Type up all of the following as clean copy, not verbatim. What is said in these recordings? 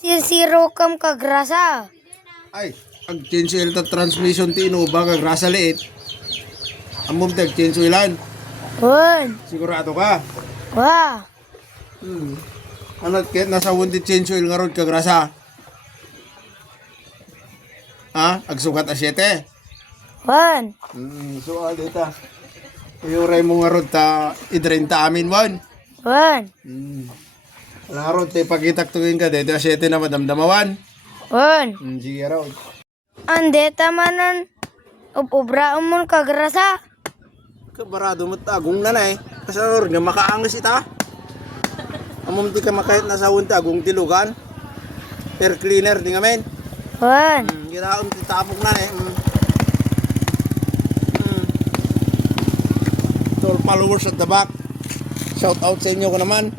Sisiro kam kagrasa. Ay, ang change oil ta transmission ti Innova kag rasa liit. Amom tag change oilan. Wan. Sigurado ka. Wah. Ano ket nasa wundi change oil nga rod kag rasa. Ha? Agsukat a 7. Wan. So dita. Yuray mo nga rod ta idrain ta amin wan. Wan. Nga rod te pagitak tuwing ka dito 7 na madamdamawan. Wan. Sige rod. Ande tamanan. Ubra umon kagrasa. Kabarado mo tagong na eh. Kasi nga makaangas ita. Amom ti ka makahit na sa wunti agong tilugan. Air cleaner di nga men. Wan. Giraon ti tapok na eh. To all followers at the back. Shout out sa inyo ko naman.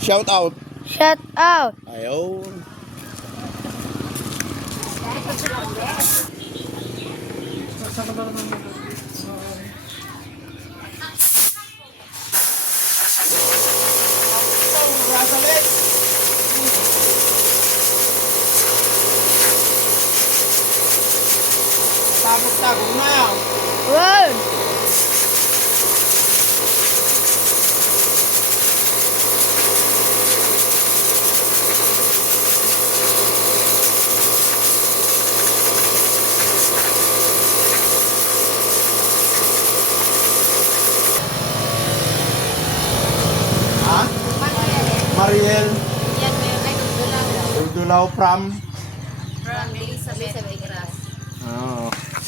Shout out. Shut out. Ayaw. Tapok-tapok na. Wan. Ha? Mariel. Duldulaw from.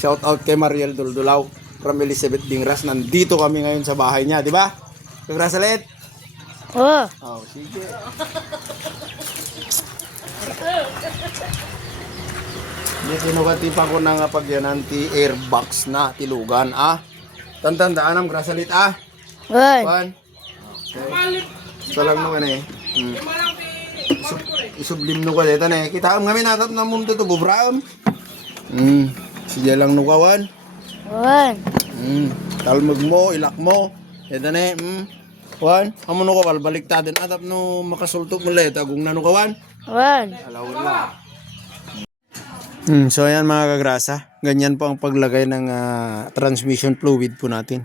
Shout out kay Mariel Duldulaw from Elizabeth Dingras. Nandito kami ngayon sa bahay niya, di ba? Congrats ulit. Oh. Oh, sige. Hindi kinukatipan ko na nga pag yan anti-airbox na tilugan, ah. Tantandaan ang grasalit, ah. Wan. One. Okay. So lang nung ano eh. Isublim nung ka dito na eh. Kita ang ngamin natap na mum to bubraam. Sige lang nung kawan. Wan. Talmag mo, ilak mo. Ito na eh. Wan. Amo nung kawal, baliktad din. Atap no makasultok mo ulit. Agong na nung kawan. Wan. Alawin lang. So ayan mga kagrasa. Ganyan po ang paglagay ng transmission fluid po natin.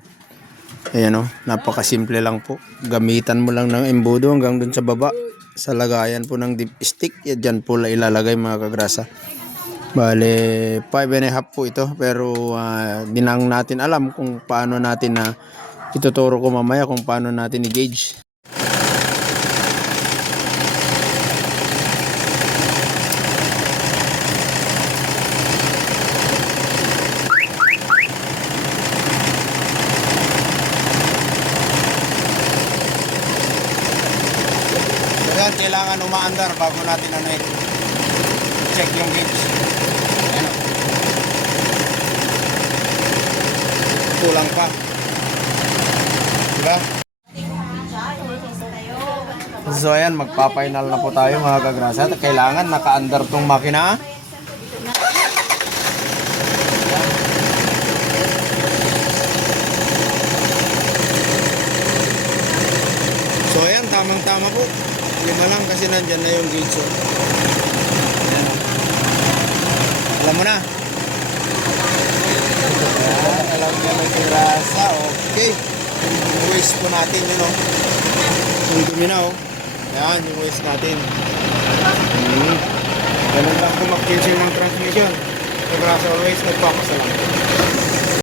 Ayan o, napakasimple lang po. Gamitan mo lang ng embudo hanggang dun sa baba. Sa lagayan po ng dipstick. Yan dyan po ilalagay mga kagrasa. Bale, 5.5 po ito. Pero di lang natin alam kung paano natin na ituturo ko mamaya kung paano natin i-gauge. Ayan, kailangan umaandar bago natin check yung gauge. Ayan. Kulang pa. Diba? So ayan, magpa-final na po tayo mga kagrasa. Kailangan naka-andar tong makina. So ayan, tamang-tama po. 5 lang kasi nandyan na yung gauge. Ayan. Alam mo na. Ayan, alam niya may kirasa. Okay. Yung waste po natin yun o. Yung dumi na o. Ayan, yung waste natin. Ganun lang po mag-change ng transmission. Kirasa always nagpapasalam.